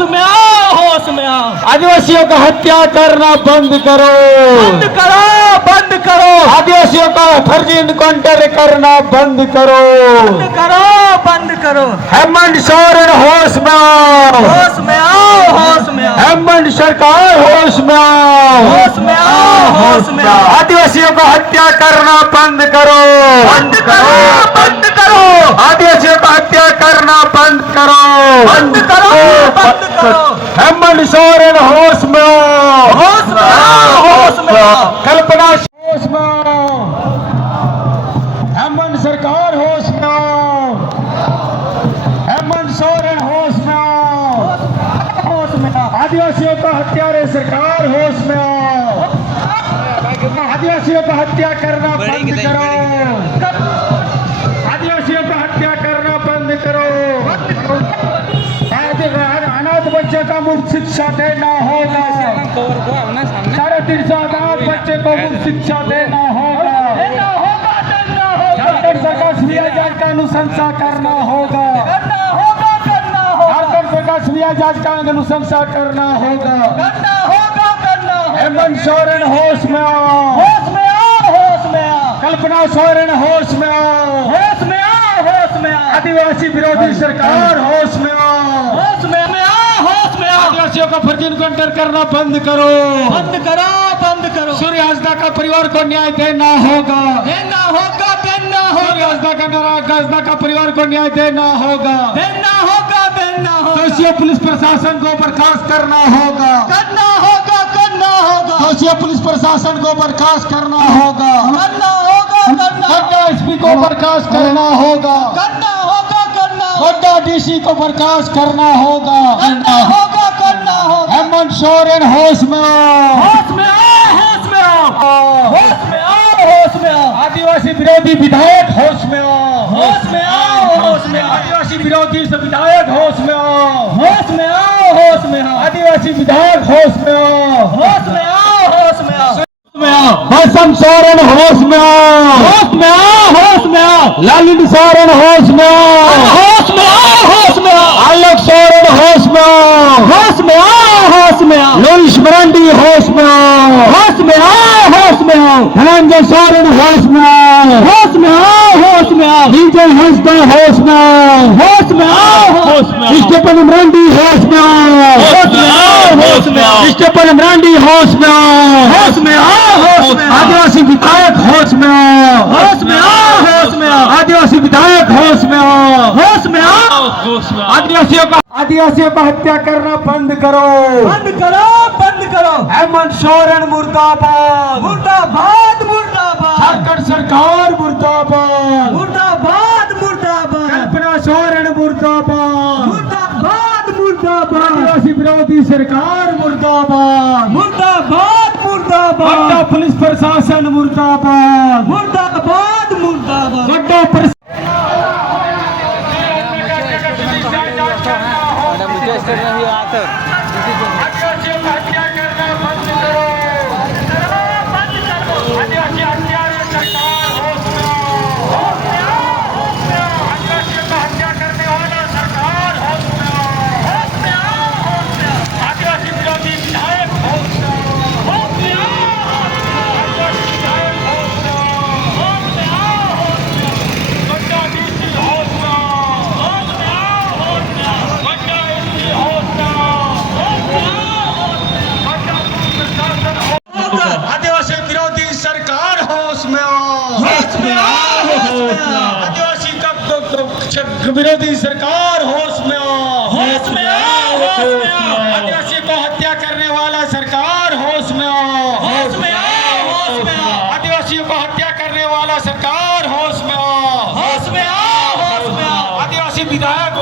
होश में आओ, होश में आओ। आदिवासियों का हत्या करना बंद करो, बंद करो, बंद करो, आदिवासियों का फर्जी इनकाउंटर करना बंद करो, बंद करो, बंद करो। हेमंत सोरेन होश में आओ, होश में आओ, होश में आओ, हेमंत सरकार होश में आओ, होश में आओ, होश में आओ। आदिवासियों का हत्या करना बंद करो, बंद करो, बंद करो, आदिवासियों का हत्या करना बंद करो, बंद करो, बंद करो। हेमंत सोरेन होश में आओ, होश में आओ, होश में आओ। कल्पना होश में आओ, हेमंत सरकार होश में आओ, हेमंत सोरेन होश में आओ, होश में आओ। आदिवासियों का हत्यारे सरकार होश में आओ, आदिवासियों का हत्या करना बंद करो, आदिवासियों का हत्या करना बंद करो, अनाथ बच्चे का मुफ्त शिक्षा देना होगा, 350 अनाथ बच्चे को मुफ्त शिक्षा देना होगा, देना होगा, देना होगा, झारखंड सरकार सीआईजाज का अनुशंसा करना होगा, करना होगा, करना होगा, झारखंड सरकार सीआईजाज का अनुशंसा करना होगा, करना होगा, करना होगा। हेमंत सोरेन होश में आओ, होश में आओ, होश में आओ, कल्पना सोरेन होश में आओ, होश में आओ, होश में आओ, आदिवासी विरोधी सरकार होश में आओ, होश में आओ, होश में आओ। आदिवासियों का फर्जी इनकाउंटर करना बंद करो, बंद करो, बंद करो। सूर्य हंसदा का परिवार को न्याय देना होगा, देना होगा, देना सूर्य होगा, हंसदा का नाराज हंसदा का परिवार को न्याय देना होगा, देना होगा, देना होगा, दोषियों पुलिस प्रशासन को बर्खास्त करना होगा, करना होगा, करना होगा, दोषियों पुलिस प्रशासन को बर्खास्त करना होगा, करना होगा, करना होगा, गोड्डा एसपी को बर्खास्त करना होगा, करना होगा, करना होगा, गोड्डा डीसी को बर्खास्त करना होगा, करना होगा, करना होगा। हेमंत सोरेन होश में आओ, होश में आओ, होश में आओ, होश में आओ, होश में आओ, आदिवासी विरोधी विधायक होश में आओ, होश में आओ, होश में आओ, आदिवासी विरोधी विधायक होश में आओ, होश में आओ, होश में आओ, आदिवासी विधायक होश में आओ, होश में आओ, होश में आओ, हेमंत सोरेन होश में आओ, होश में आओ, होश में आओ, ललित सोरेन होश में आओ, होश में आओ, होश में आओ, आलोक सोरेन होश में आओ, होश में आओ, होश में आओ, लोरिश मरांडी होश में आओ, होश में आओ, होश में आओ, धनंजय सोरेन होश में आओ, होश में आओ, होश में आओ, विजय हंसदा होश में आओ, होश में आओ, होश में आओ, स्टेपन मरांडी होश में आओ, होश में आओ, होश में आओ, स्टेपन मरांडी होश में आओ, होश में आओ, होश में आओ, आदिवासी विधायक होश में आओ, होश में आओ, होश में आओ, आदिवासी विधायक होश में आओ, होश में आओ, होश में आओ, आदिवासियों का हत्या करना बंद करो, बंद करो, बंद करो, हेमंत सोरेन मुर्दाबाद, मुर्दाबाद, मुर्दाबाद, झारखंड सरकार मुर्दाबाद, मुर्दाबाद, मुर्दाबाद, कल्पना सोरेन मुर्दाबाद, मुर्दाबाद, मुर्दाबाद, आदिवासी विरोधी सरकार मुर्दाबाद, मुर्दाबाद, मुर्दाबाद, गोड्डा पुलिस प्रशासन मुर्दाबाद, मुर्दाबाद, मुर्दाबाद, गोड्डा आदिवासी विरोधी सरकार होश में आओ, होश में आओ, होश में आओ, आदिवासी विरोधी सरकार होश में आओ, होश में आओ, होश में आओ, आदिवासी को हत्या करने वाला सरकार होश में आओ, होश में आओ, होश में आओ, आदिवासियों को हत्या करने वाला सरकार होश में आओ, होश में आओ, होश में आओ, आदिवासी विधायक